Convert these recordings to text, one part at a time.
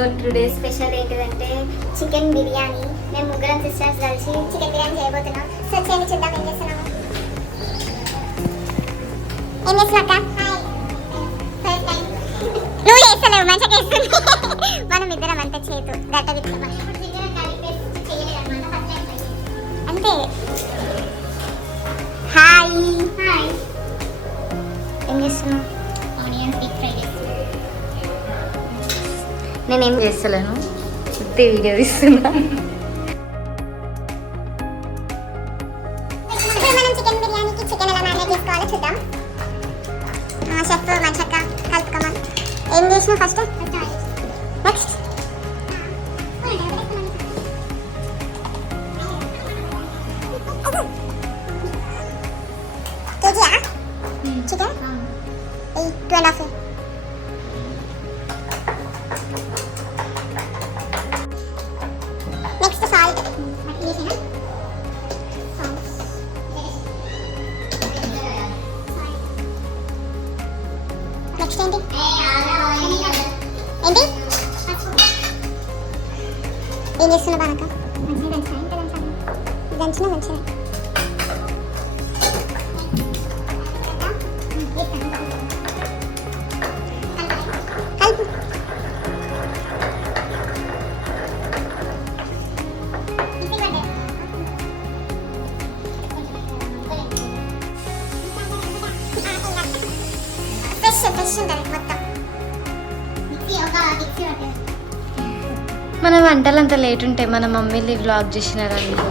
So today special ఏంటిదంటే chicken biryani. మేము ముగ్గురం సిస్టర్స్ కలిసి చికెన్ బిర్యానీ చేయబోతున్నాం. సో చేయండి, చూద్దాం ఏం చేస్తున్నాము. ఏం చేస్తున్నా అక్క? నువ్వు చేస్తలేవు, మంచిగా చేస్తుంది. మనం ఇద్దరం అంత చేతు గట్ట తిప్పుతాం అంతే. హాయ్ హాయ్, ఏం చేస్తున్నావు? ఆనియన్స్ డీప్ ఫ్రై చేస్తున్నా. నేనేం చేస్తలేను, ఉత్తి వీడియో తీస్తున్నా. మనం చికెన్ బిర్యానీకి చికెన్ ఎలా మ్యారినేట్ చేసుకోవాలో చూద్దాం. షెఫ్ మంచిగా కలుపుకోమా. ఏం చేసినా ఫస్ట్ నెక్స్ట్ కేజీయా చికెన్ 2.5. Next salt. నెక్స్ట్ ఏంటి ఏంటి ఏం చేస్తున్నా బానక? దంచిన మంచిగా కలుపు. ఫ్రెష్ ఉంటుంది మొత్తం. మన వంటలు అంత లేట్ ఉంటాయి. మన మమ్మీలు వ్లాగ్ చేసినారు అనుకో,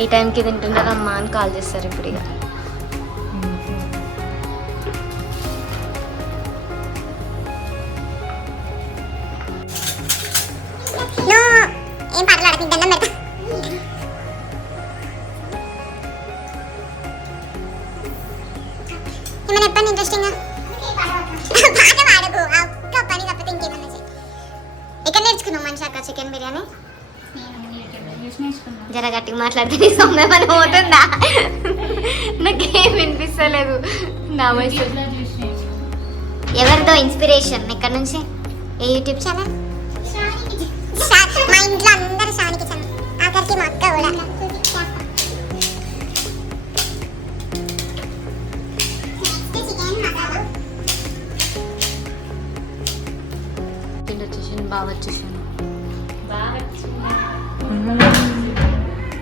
ఈ టైంకి తింటున్నారు అమ్మా అని కాల్ చేస్తారు ఇప్పుడు. ఇక ఏం పర్లేదు, దండం పెడతా. ఏమైనా చెప్పండి ఇంట్రెస్టింగ్. పాట పాడకు, ఒక్క పని తప్పితే ఇంకేమన్నా చెయ్యి. ఎక్కడ నేర్చుకున్నావు మనిషి అక్క చికెన్ బిర్యానీ? జర గట్టిగా మాట్లాడితే నీ సొమ్మ పని పోతుందా? నాకేం వినిపిస్తలేదు. నా వయసు ఎవరితో ఇన్స్పిరేషన్? ఎక్కడి నుంచి? ఏ యూట్యూబ్ ఛానల్? మా ఇంట్లో అందరూ శ్రావణి కిచెన్, ఆఖరికి మా అక్క కూడా. బాగా వచ్చేసాను.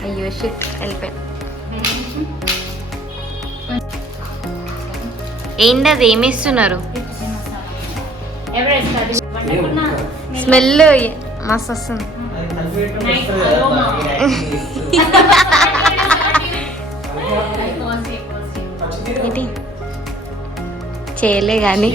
అయ్యో షిట్, వెళ్ళిపోయాను. ఏంటి అది ఏమేస్తున్నారు? స్మెల్ మస్తు వస్తుంది. ఏంటి చేయలే కానీ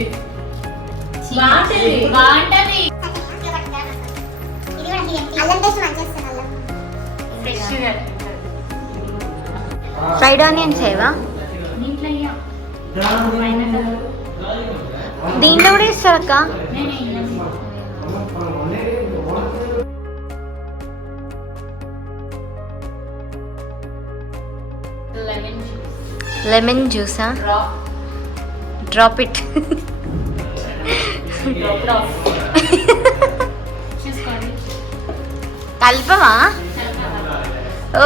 ఫ్రైడ్ ఆనియన్స్ చేయవా? దీంట్లో కూడా ఇస్తారు అక్క. లెమన్ జ్యూసా? Drop it. కల్పమా? ఓ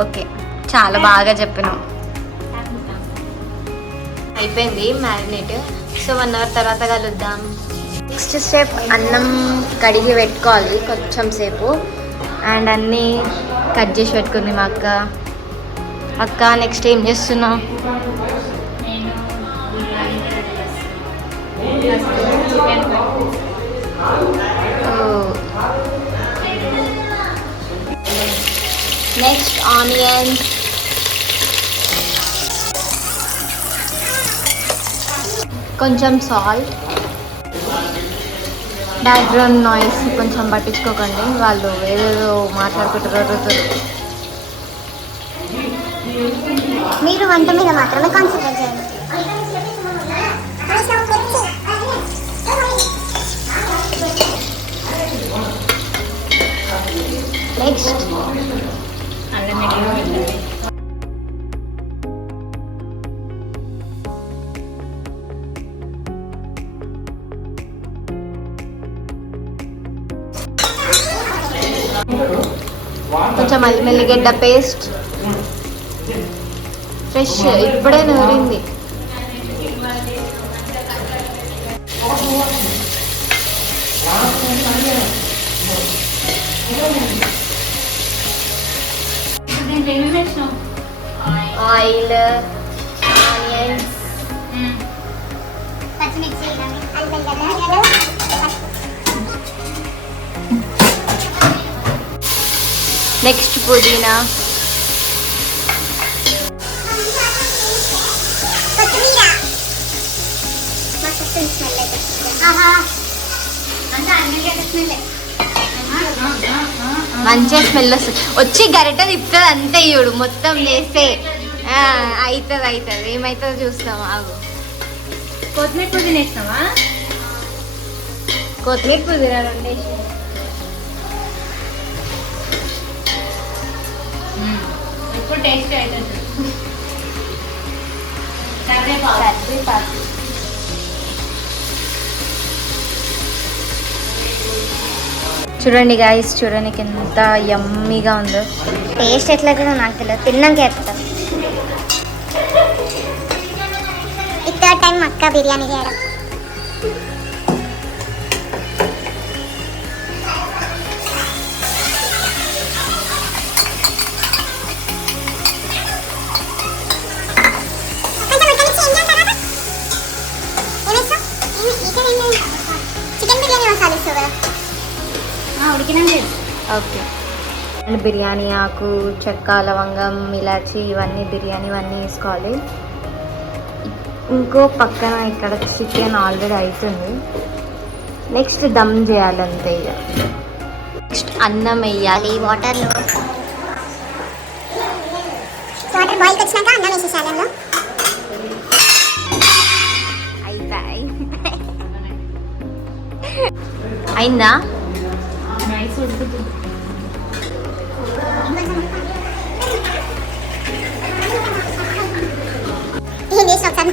ఓకే, చాలా బాగా చెప్పినాం. అయిపోయింది మ్యారినేట్. సో 1 అవర్ తర్వాత కలుద్దాం. నెక్స్ట్ స్టెప్, అన్నం కడిగి పెట్టుకోవాలి కొంచెం సేపు. అండ్ అన్నీ కట్ చేసి పెట్టుకుంది మా అక్క. అక్క నెక్స్ట్ ఏం చేస్తున్నావు? నెక్స్ట్ ఆనియన్స్, కొంచెం సాల్ట్. బ్యాక్గ్రౌండ్ నాయిస్ కొంచెం పట్టించుకోకండి, వాళ్ళు ఏదేదో మాట్లాడుకుంటారు. మీరు వంట మీద మాత్రమే కాన్సన్ట్రేట్ చేయండి. నెక్స్ట్ కొంచెం మెల్లిగడ్డ పేస్ట్, ఫ్రెష్ ఇప్పుడే నూరింది. ఆయిల్, ఆనియన్స్, పచ్చిమిర్చి, నెక్స్ట్ పుదీనా, కొత్తిమీర. మస్తు స్మెల్ అయితే. అంతా అన్ని స్మెల్. మంచిగా స్మెల్ వస్తుంది. వచ్చి గరిట తిప్పుతుంది అంతే. ఇవ్వడు మొత్తం చేస్తే అవుతుంది. ఏమవుతుందో చూస్తాం. ఆగు. కొత్తిమీర పుదీనా వేసినావా? కొత్తిమీర పుదీనా రెండేసి. ఇప్పుడు టేస్ట్ అవుతుంది. కరివేపాకు. చూడండి గాయస్, చూడడానికి ఎంత యమ్మీగా ఉందో. టేస్ట్ ఎట్లా కూడా నాకు తెలియదు, తిన్నాక చెప్తాం. ఈ థర్డ్ టైం మక్క బిర్యానీ చేయడం. చికెన్ బిర్యానీ మసాలా ఇస్తావు కదా? ఉడికినండి. ఓకే. అండ్ బిర్యానీ ఆకు, చెక్క, లవంగం, ఇలాచి ఇవన్నీ ఇవన్నీ వేసుకోవాలి. ఇంకో పక్కన ఇక్కడ చికెన్ ఆల్రెడీ అవుతుంది. నెక్స్ట్ దమ్ చేయాలి అంతే. ఇక నెక్స్ట్ అన్నం వేయాలి. వాటర్ బాయిల్కి వచ్చినాక అన్నం వేసేసాలి. అందులో అయిందా? నైస్ ఉడుకుతుంది. ఏం చేసిన ఒకసారి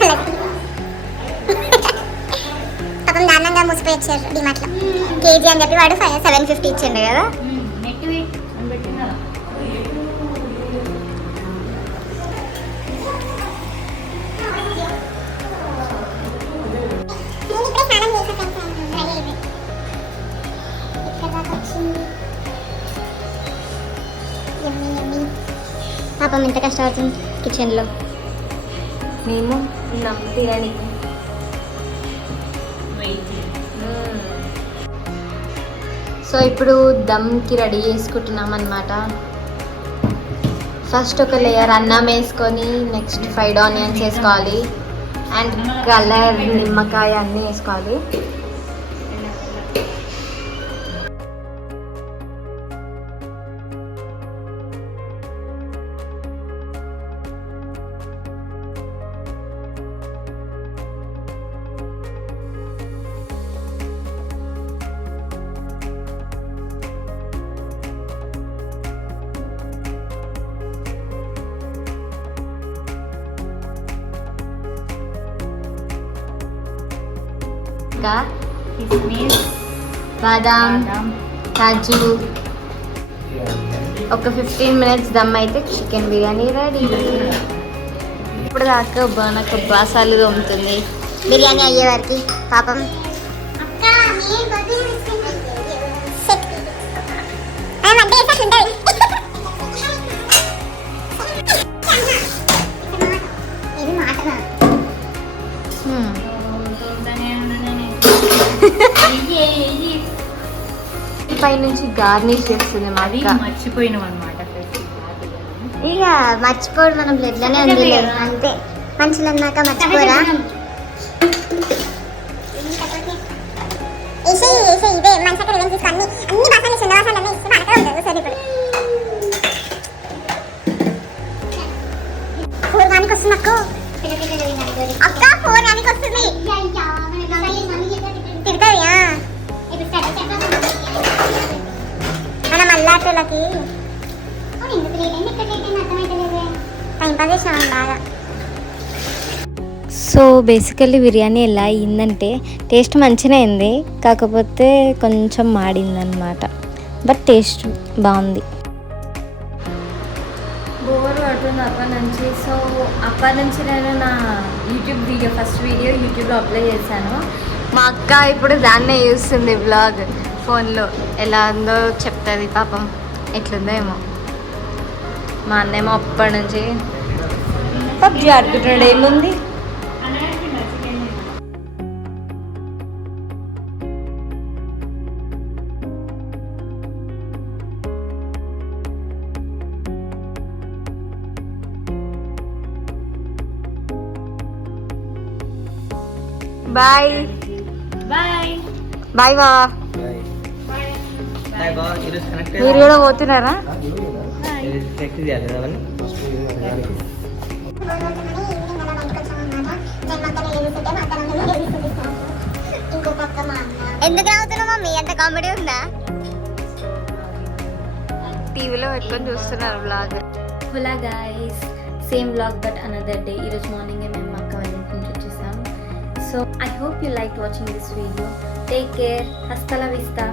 పాపం దారుణంగా మూసిపోయి వచ్చారు డిమార్ట్లో. కేజీ అని చెప్పి వాడు 750 ఇచ్చిండు కదా. నెట్ పెట్టినా పాపం ఎంత కష్టపడుతుంది కిచెన్లో. మేము ఉన్నాం తినడానికి. సో ఇప్పుడు దమ్కి రెడీ చేసుకుంటున్నాం అన్నమాట. ఫస్ట్ ఒక లేయర్ అన్నం వేసుకొని నెక్స్ట్ ఫ్రైడ్ ఆనియన్స్ వేసుకోవాలి. అండ్ కలర్, నిమ్మకాయ అన్నీ వేసుకోవాలి. ఇంకా కిస్మిస్, బాదాం, కాజు. ఒక 15 minutes దమ్ అయితే చికెన్ బిర్యానీ రెడీ. ఇప్పుడు దాకా నాకు బాసాలు తోముతుంది బిర్యానీ అయ్యే వారికి. పాపం పైనుంచి గార్నిష్ చేస్తుంది మా అది అక్క. మర్చిపోయినాం అనమాట. ఇక మర్చిపోడు, మన బ్లడ్లోనే ఉంది అంతే. మనుషులు అన్నాక మర్చిపోరా. ఇదే మంచి అక్కడ ఏం తీసుకో. అన్ని బాసాలు చిన్న బాసాలు ఇస్తే మనకే ఉంటుంది. సరే ఇప్పుడు పూర్వానికి వస్తుంది అక్క. అక్క పూర్వానికి వస్తుంది. తిరుగుతుంది మన మల్లాటలకి. టైం పాస్ చేసాం బాగా. సో బేసికల్లీ బిర్యానీ ఎలా అయిందంటే టేస్ట్ మంచిగా అయింది, కాకపోతే కొంచెం మాడిందనమాట. బట్ టేస్ట్ బాగుంది. బోర్ పడుతుంది అప్పటి నుంచి. సో అప్పటి నుంచి నేను నా యూట్యూబ్ వీడియో ఫస్ట్ వీడియో యూట్యూబ్లో అప్లై చేశాను. మా అక్క ఇప్పుడు దాన్నే చూస్తుంది బ్లాగ్ ఫోన్లో. ఎలా ఉందో చెప్తుంది పాపం, ఎట్లుందో ఏమో. మా అన్నేమో అప్పటి నుంచి పబ్జీ ఆడుకుంటున్నాడు. ఏముంది బాయ్ బాయ్. బాయ్ బావా. మీరు కూడా పోతున్నారా? ఎందుకు రావుతున్నావు మమ్మీ? ఎంత కామెడీ ఉందా? టీవీలో పెట్టుకొని చూస్తున్నారు బ్లాగ్. హులా guys, same vlog but another day. ఈరోజు మార్నింగే మేము అక్క వాళ్ళ ఇంటి నుంచి వచ్చేసాం. So I hope you like watching this video. Take care. హస్తా లా విస్తా.